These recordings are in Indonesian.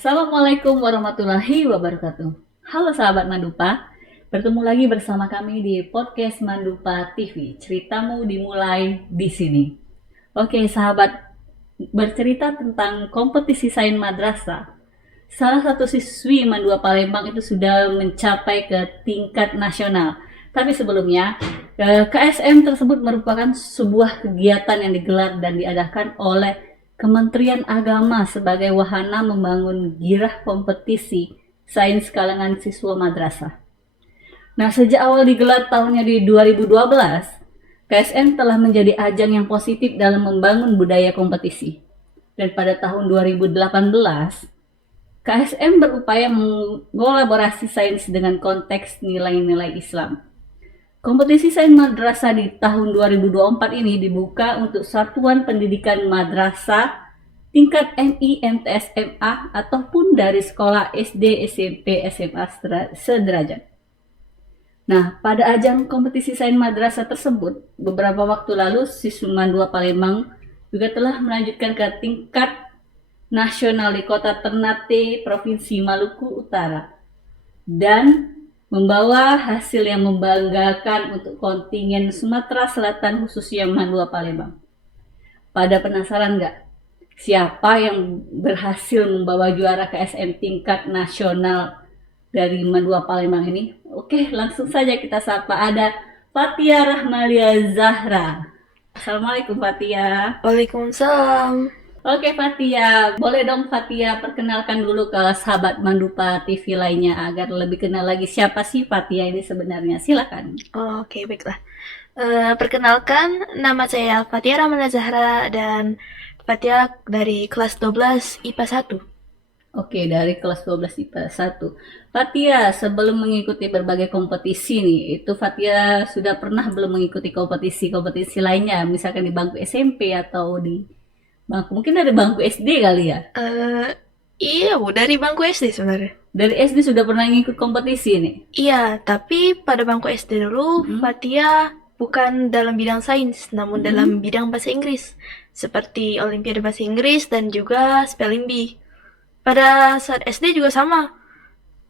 Assalamualaikum warahmatullahi wabarakatuh. Halo sahabat Mandupa, bertemu lagi bersama kami di podcast Mandupa TV. Ceritamu dimulai di sini. Oke sahabat, bercerita tentang kompetisi sains madrasah. Salah satu siswi Mandua Palembang itu sudah mencapai ke tingkat nasional. Tapi sebelumnya, KSM tersebut merupakan sebuah kegiatan yang digelar dan diadakan oleh Kementerian Agama sebagai wahana membangun girah kompetisi sains kalangan siswa madrasah. Nah, sejak awal digelar tahunnya di 2012, KSM telah menjadi ajang yang positif dalam membangun budaya kompetisi. Dan pada tahun 2018, KSM berupaya mengolaborasi sains dengan konteks nilai-nilai Islam. Kompetisi sains madrasah di tahun 2024 ini dibuka untuk satuan pendidikan madrasah tingkat MI, MTS, MA ataupun dari sekolah SD, SMP, SMA sederajat. Nah, pada ajang kompetisi sains madrasah tersebut, beberapa waktu lalu siswa Mandua Palembang juga telah melanjutkan ke tingkat nasional di kota Ternate, Provinsi Maluku Utara, dan membawa hasil yang membanggakan untuk kontingen Sumatera Selatan khususnya Mandua Palembang. Pada penasaran nggak? Siapa yang berhasil membawa juara KSM tingkat nasional dari Mandua Palembang ini? Oke, langsung saja kita sapa. Ada Fatia Rahmalia Zahra. Assalamualaikum Fatia. Waalaikumsalam. Oke Fatia, boleh dong Fatia perkenalkan dulu ke sahabat Mandupa TV lainnya agar lebih kenal lagi siapa sih Fatia ini sebenarnya. Silakan. Oke, baiklah. Perkenalkan, nama saya Fatia Ramana Zahra dan Fatia dari kelas 12 IPA 1. Oke, dari kelas 12 IPA 1. Fatia, sebelum mengikuti berbagai kompetisi nih, itu Fatia sudah pernah belum mengikuti kompetisi-kompetisi lainnya, misalkan di bangku SMP atau di bangku, mungkin dari bangku SD kali ya? Iya, Bu, dari bangku SD sebenarnya. Dari SD sudah pernah ngikut kompetisi nih? Iya, tapi pada bangku SD dulu, Fatia bukan dalam bidang sains, namun dalam bidang bahasa Inggris, seperti Olimpiade Bahasa Inggris dan juga Spelling Bee. Pada saat SD juga sama.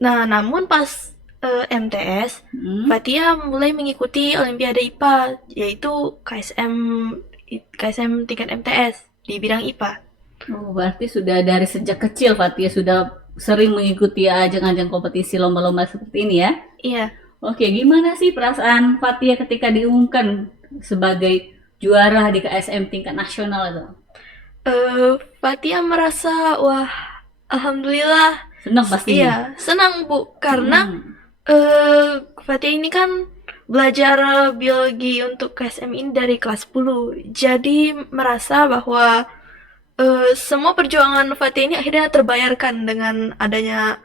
Nah, namun pas MTS, Fatia mulai mengikuti Olimpiade IPA, yaitu KSM tingkat MTS di bidang IPA. Oh, berarti sudah dari sejak kecil Fatia sudah sering mengikuti ajang-ajang kompetisi lomba-lomba seperti ini ya? Iya. Oke, gimana sih perasaan Fatia ketika diumumkan sebagai juara di KSM tingkat nasional itu? Fatia merasa, wah, alhamdulillah. Senang pastinya? Iya, senang Bu, karena Fatia ini kan belajar biologi untuk KSM ini dari kelas 10. Jadi merasa bahwa semua perjuangan Fatia ini akhirnya terbayarkan dengan adanya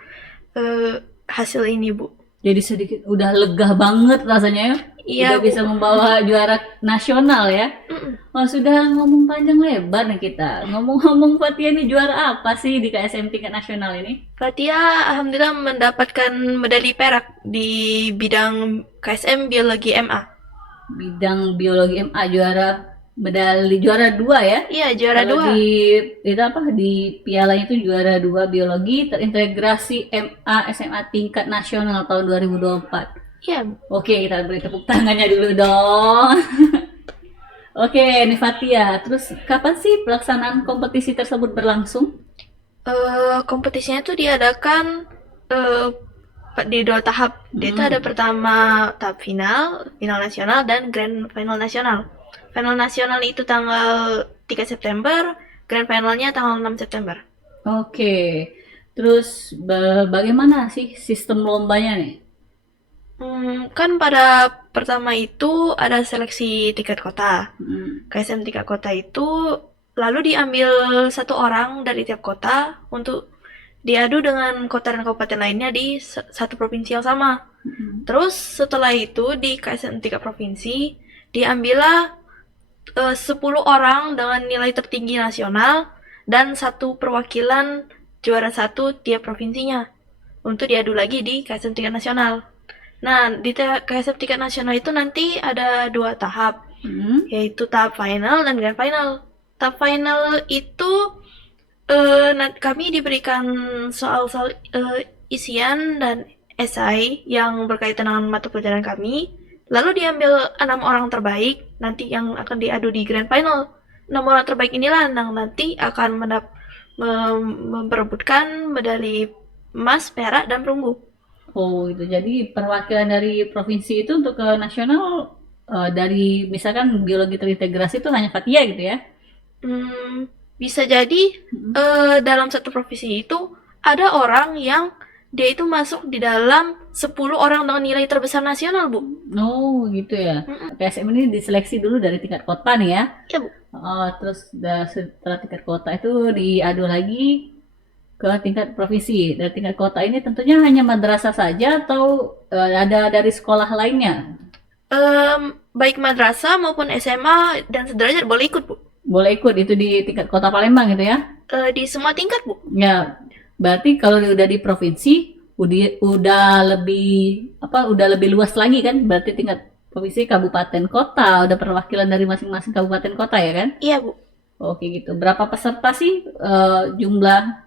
hasil ini, Bu. Jadi sedikit udah lega banget rasanya ya? Iya, Udah Bu. bisa membawa juara nasional ya? Oh, sudah ngomong panjang lebar nih kita. Ngomong-ngomong Fatia ini juara apa sih di KSM tingkat nasional ini? Fatia alhamdulillah mendapatkan medali perak di bidang KSM Biologi MA. Bidang biologi MA medali juara 2 ya? Iya, juara Kalau 2. di pialanya itu juara 2 biologi terintegrasi MA SMA tingkat nasional tahun 2024. Iya. Oke, kita beri tepuk tangannya dulu dong. Oke, ini Fatia. Terus kapan sih pelaksanaan kompetisi tersebut berlangsung? Kompetisinya tuh diadakan di 2 tahap. Dia itu ada pertama tahap final, final nasional dan grand final nasional. Final nasional itu tanggal 3 September, grand finalnya tanggal 6 September. Oke. Terus bagaimana sih sistem lombanya nih? Kan pada pertama itu ada seleksi tingkat kota. KSM tingkat kota itu lalu diambil satu orang dari tiap kota untuk diadu dengan kota dan kabupaten lainnya di satu provinsi yang sama. Terus setelah itu di KSM tingkat provinsi diambillah 10 orang dengan nilai tertinggi nasional dan satu perwakilan juara 1 tiap provinsinya untuk diadu lagi di KSM tingkat nasional. Nah, di KSM tingkat nasional itu nanti ada 2 tahap, yaitu tahap final dan grand final. Tahap final itu Kami diberikan soal-soal isian dan esai yang berkaitan dengan mata pelajaran kami. Lalu diambil 6 orang terbaik nanti yang akan diadu di grand final. 6 orang terbaik inilah yang nanti akan memperebutkan medali emas, perak, dan perunggu. Oh gitu. Jadi perwakilan dari provinsi itu untuk ke nasional dari misalkan biologi terintegrasi itu hanya Fatia gitu ya? Bisa jadi dalam satu provinsi itu ada orang yang dia itu masuk di dalam 10 orang dengan nilai terbesar nasional, Bu. Oh gitu ya. PSM ini diseleksi dulu dari tingkat kota nih ya. Iya, Bu. Terus setelah tingkat kota itu diadu lagi ke tingkat provinsi. Dari tingkat kota ini tentunya hanya madrasah saja atau ada dari sekolah lainnya? Baik madrasah maupun SMA dan sederajat boleh ikut, Bu. Boleh ikut itu di tingkat kota Palembang gitu ya? Di semua tingkat, Bu. Ya, berarti kalau udah di provinsi udah lebih luas lagi kan? Berarti tingkat provinsi, kabupaten, kota, udah perwakilan dari masing-masing kabupaten kota ya kan? Iya, Bu. Oke gitu. Berapa peserta sih jumlahnya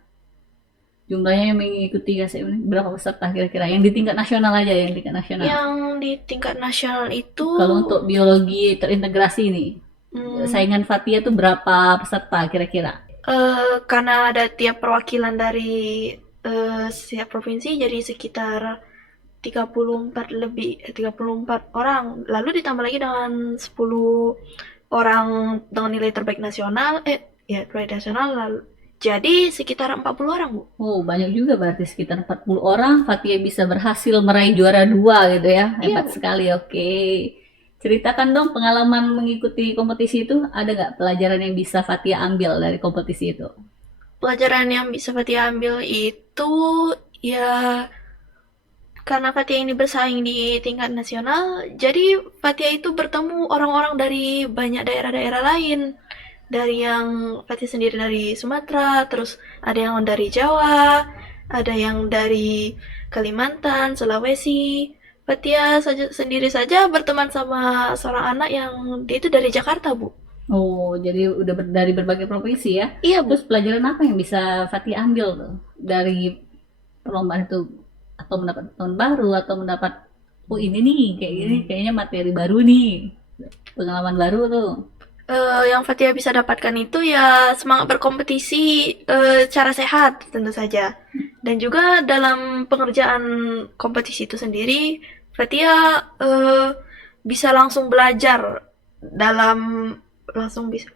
yang mengikuti KSM ini? Berapa peserta kira-kira? Yang di tingkat nasional aja, yang di tingkat nasional. Yang di tingkat nasional itu Kalau untuk biologi terintegrasi nih, saingan Fatia tuh berapa peserta kira-kira? karena ada tiap perwakilan dari setiap provinsi jadi sekitar 34 orang. Lalu ditambah lagi dengan 10 orang dengan nilai terbaik nasional, terbaik nasional, lalu jadi sekitar 40 orang, Bu. Oh, banyak juga berarti sekitar 40 orang Fatia bisa berhasil meraih juara 2 gitu ya. Hebat Iya, Bu. sekali, oke. Ceritakan dong pengalaman mengikuti kompetisi itu, ada nggak pelajaran yang bisa Fatia ambil dari kompetisi itu? Pelajaran yang bisa Fatia ambil itu ya karena Fatia ini bersaing di tingkat nasional, jadi Fatia itu bertemu orang-orang dari banyak daerah-daerah lain. Dari yang Fatia sendiri dari Sumatera, terus ada yang dari Jawa, ada yang dari Kalimantan, Sulawesi. Fatia sendiri saja berteman sama seorang anak yang dia itu dari Jakarta, Bu. Oh, jadi udah dari berbagai provinsi ya. Iya, Bu. Terus pelajaran apa yang bisa Fatia ambil tuh dari perlombaan itu? Atau mendapat tahun baru atau mendapat oh ini nih kayak gini kayaknya materi baru nih. Pengalaman baru tuh. Yang Fatia bisa dapatkan itu ya semangat berkompetisi cara sehat tentu saja. Dan juga dalam pengerjaan kompetisi itu sendiri, Fatia bisa langsung belajar dalam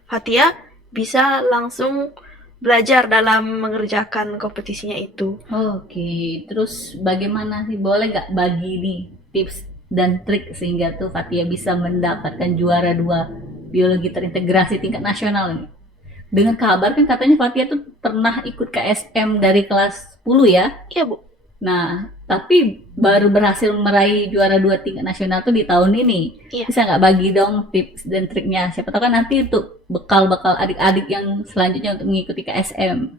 Fatia bisa langsung belajar dalam mengerjakan kompetisinya itu. Oke, terus bagaimana sih boleh nggak bagi nih tips dan trik sehingga tuh Fatia bisa mendapatkan juara 2 biologi terintegrasi tingkat nasional ini? Dengan kabar kan katanya Fatia tuh pernah ikut KSM dari kelas 10 ya. Iya, Bu. Nah, tapi baru berhasil meraih juara 2 tingkat nasional tuh di tahun ini. Iya. Bisa nggak bagi dong tips dan triknya? Siapa tahu kan nanti untuk bekal-bekal adik-adik yang selanjutnya untuk mengikuti KSM.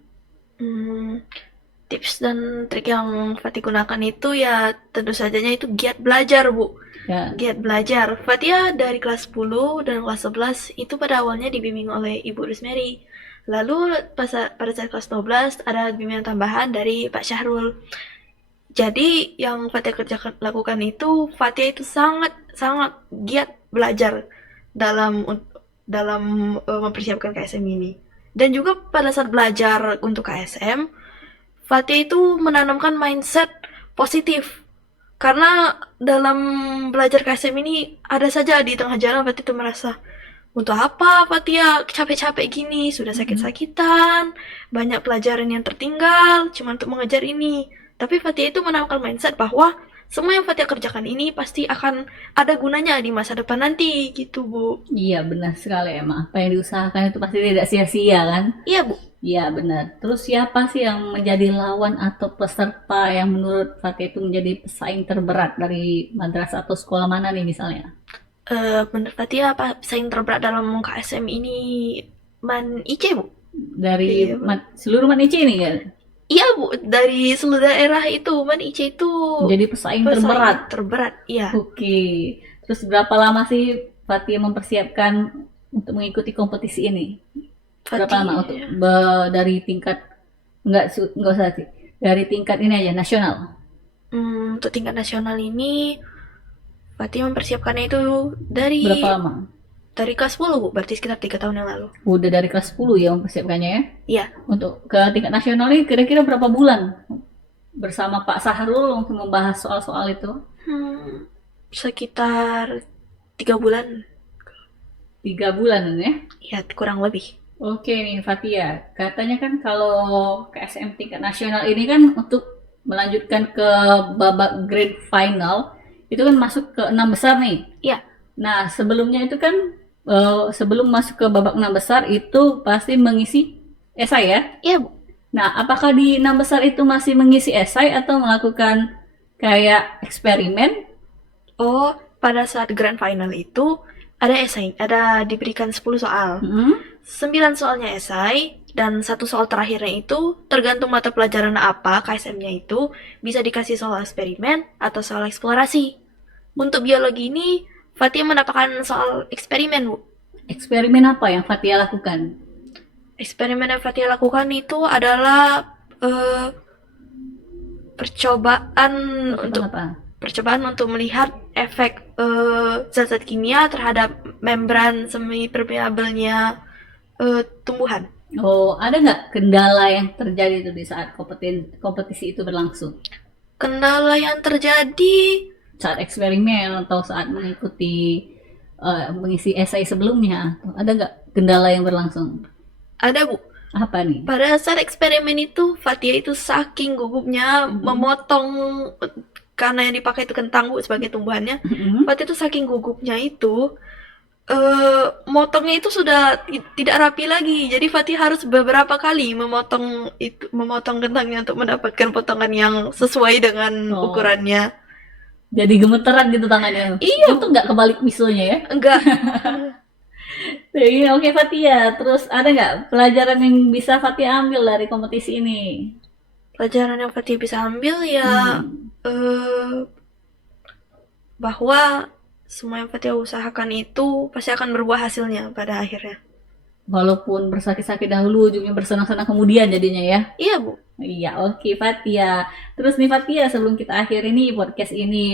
Tips dan trik yang Fatih gunakan itu ya tentu sajanya itu giat belajar, Bu. Ya, Giat belajar. Fatia dari kelas 10 dan kelas 11 itu pada awalnya dibimbing oleh Ibu Rosemary. Lalu pada saat kelas 12 ada bimbingan tambahan dari Pak Syahrul. Jadi yang Fatia lakukan itu Fatia itu sangat giat belajar dalam mempersiapkan KSM ini. Dan juga pada saat belajar untuk KSM, Fatia itu menanamkan mindset positif. Karena dalam belajar KSM ini ada saja di tengah jalan Fatia itu merasa untuk apa Fatia capek-capek gini, sudah sakit-sakitan, banyak pelajaran yang tertinggal cuma untuk mengejar ini. Tapi Fatia itu menanamkan mindset bahwa semua yang Fatia kerjakan ini pasti akan ada gunanya di masa depan nanti, gitu, Bu. iya benar sekali emang. Apa yang diusahakan itu pasti tidak sia-sia kan? Iya, Bu. Iya benar. Terus siapa sih yang menjadi lawan atau peserta yang menurut Fatih itu menjadi pesaing terberat dari madrasah atau sekolah mana nih misalnya? Menurut Fatia apa pesaing terberat dalam KSM ini Man Ice, Bu? Dari Iya, seluruh Manici ini kan? Iya, Bu, dari seluruh daerah itu Man Ice itu Jadi pesaing pesaing terberat. terberat, iya. Oke. Terus berapa lama sih Fatih mempersiapkan untuk mengikuti kompetisi ini? Berapa lama untuk dari tingkat nggak usah sih, dari tingkat ini aja nasional? Untuk tingkat nasional ini Fatih mempersiapkannya itu dari Berapa lama? kelas 10 Bu, berarti sekitar 3 tahun yang lalu. Udah dari kelas 10 ya mempersiapkannya ya? Iya. Untuk ke tingkat nasional ini kira-kira berapa bulan bersama Pak Sahrul untuk membahas soal-soal itu? Sekitar 3 bulan. 3 bulan ya? Ya, kurang lebih. Oke nih Fatia, katanya kan kalau KSM tingkat nasional ini kan untuk melanjutkan ke babak grand final itu kan masuk ke 6 besar nih. Iya. Nah sebelumnya itu kan sebelum masuk ke babak 6 besar itu pasti mengisi esai ya? Iya Bu. Nah apakah di 6 besar itu masih mengisi esai atau melakukan kayak eksperimen? Oh, pada saat grand final itu ada esai, ada diberikan 10 soal. 9 soalnya esai, dan 1 soal terakhirnya itu tergantung mata pelajaran apa KSM-nya itu bisa dikasih soal eksperimen atau soal eksplorasi. Untuk biologi ini, Fatia mendapatkan soal eksperimen, Bu. Eksperimen apa yang Fatia lakukan? Eksperimen yang Fatia lakukan itu adalah percobaan untuk melihat efek zat-zat kimia terhadap membran semi permeabelnya tumbuhan. Oh, ada nggak kendala yang terjadi itu di saat kompetisi itu berlangsung? Kendala yang terjadi Saat eksperimen atau saat mengikuti mengisi esai sebelumnya, ada nggak kendala yang berlangsung? ada, Bu. Apa nih? Pada saat eksperimen itu, Fatia itu saking gugupnya memotong, karena yang dipakai itu kentang Bu sebagai tumbuhannya. Fatia itu saking gugupnya itu motongnya itu sudah tidak rapi lagi. Jadi Fatih harus beberapa kali memotong kentangnya untuk mendapatkan potongan yang sesuai dengan ukurannya. Jadi gemeteran gitu tangannya. Iya. Itu nggak kebalik misonya ya? Enggak. Oke Fatia, terus ada nggak pelajaran yang bisa Fatia ambil dari kompetisi ini? Pelajaran yang Fatih bisa ambil ya bahwa semua yang Fatia usahakan itu pasti akan berbuah hasilnya pada akhirnya. Walaupun bersakit-sakit dahulu, ujungnya bersenang-senang kemudian jadinya ya? Iya Bu. Iya, oke Fatia. Terus nih Fatia, sebelum kita akhiri nih podcast ini,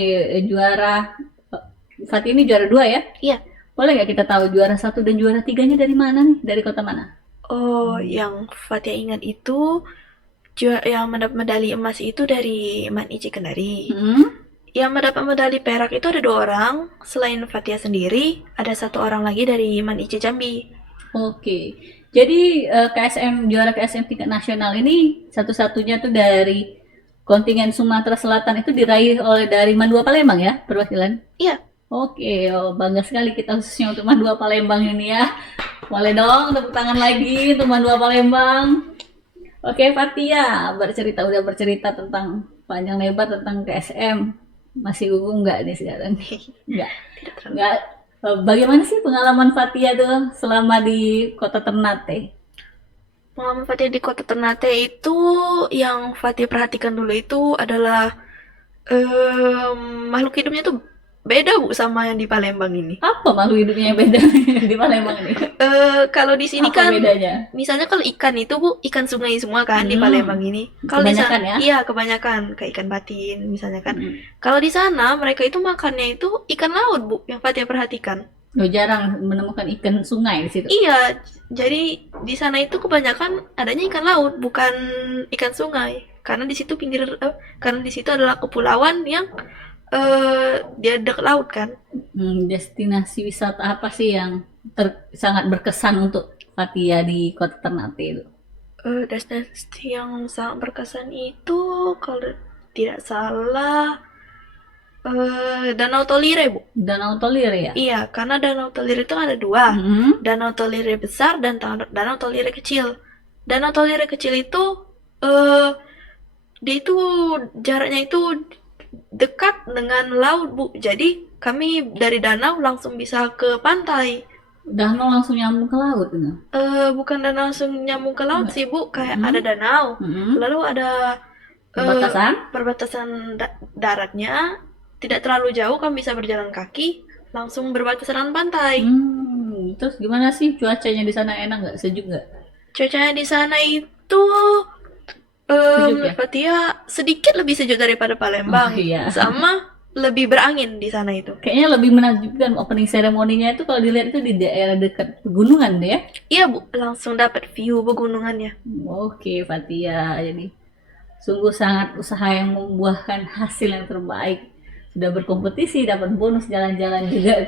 Fatia ini juara 2 ya? Iya. Boleh nggak kita tahu juara 1 dan juara 3-nya dari mana nih? Dari kota mana? Oh, yang Fatia ingat itu yang mendapat medali emas itu dari Man Ici Kendari. Yang mendapat medali perak itu ada 2 orang, selain Fatia sendiri, ada 1 orang lagi dari Man Ici Jambi. Oke, jadi juara KSM tingkat nasional ini satu-satunya tuh dari kontingen Sumatera Selatan itu diraih dari Mandua Palembang ya, perwakilan? Iya. Oke, bangga sekali kita khususnya untuk Mandua Palembang ini ya. Boleh dong tepuk tangan lagi untuk Mandua Palembang. Oke Fatia, udah bercerita tentang panjang lebar tentang KSM. Masih gugup nggak nih sekarang? Nggak. Bagaimana sih pengalaman Fatia tuh selama di kota Ternate? Pengalaman Fatia di kota Ternate itu yang Fatia perhatikan dulu itu adalah makhluk hidupnya tuh beda Bu sama yang di Palembang ini. Apa makhluk hidupnya yang beda di Palembang ini? Kalau di sini apa kan bedanya? Misalnya kalau ikan itu Bu, ikan sungai semua kan di Palembang ini. Kalau kebanyakan ya? Iya, kebanyakan kayak ikan batin misalnya kan. Kalau di sana mereka itu makannya itu ikan laut Bu, yang Fatia perhatikan. Jarang menemukan ikan sungai di situ. Iya, jadi di sana itu kebanyakan adanya ikan laut, bukan ikan sungai. Karena di situ karena di situ adalah kepulauan yang dia dekat laut kan. Destinasi wisata apa sih yang sangat berkesan untuk Fatia di kota Ternate itu? Destinasi yang sangat berkesan itu kalau tidak salah Danau Tolire Bu. Danau Tolire ya? Iya, karena Danau Tolire itu ada 2. Danau Tolire besar dan Danau Tolire kecil. Danau Tolire kecil itu dia itu jaraknya itu dekat dengan laut Bu. Jadi kami dari danau langsung bisa ke pantai. Danau langsung nyambung ke laut gitu? Bukan danau langsung nyambung ke laut sih Bu, kayak ada danau. Lalu ada perbatasan daratnya, tidak terlalu jauh, kami bisa berjalan kaki langsung berbatasan dengan pantai. Terus gimana sih cuacanya di sana, enak nggak, sejuk nggak? Cuacanya di sana itu Sejuk ya? menurut Fatia sedikit lebih sejuk daripada Palembang. Oh iya. Sama lebih berangin di sana itu. Kayaknya lebih menakjubkan opening ceremony-nya itu kalau dilihat itu di daerah dekat pegunungan deh ya. Iya Bu, langsung dapat view pegunungannya. Oke, Fatia. Jadi sungguh sangat usaha yang membuahkan hasil yang terbaik. Sudah berkompetisi, dapat bonus jalan-jalan juga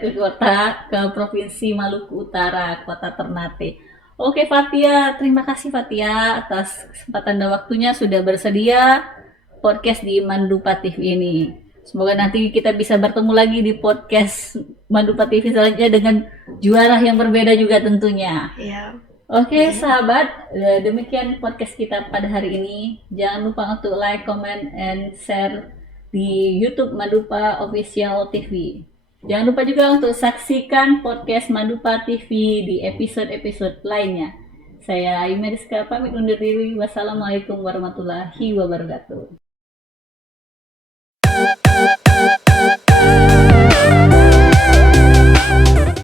ke Provinsi Maluku Utara, Kota Ternate. Oke Fatia, terima kasih Fatia atas kesempatan dan waktunya sudah bersedia podcast di Mandupa TV ini. Semoga nanti kita bisa bertemu lagi di podcast Mandupa TV selanjutnya dengan juara yang berbeda juga tentunya. Iya. Oke sahabat, demikian podcast kita pada hari ini. Jangan lupa untuk like, comment, and share di YouTube Mandupa Official TV. Jangan lupa juga untuk saksikan podcast Mandupa TV di episode-episode lainnya. Saya Ayu Meriska pamit undur diri. Wassalamualaikum warahmatullahi wabarakatuh.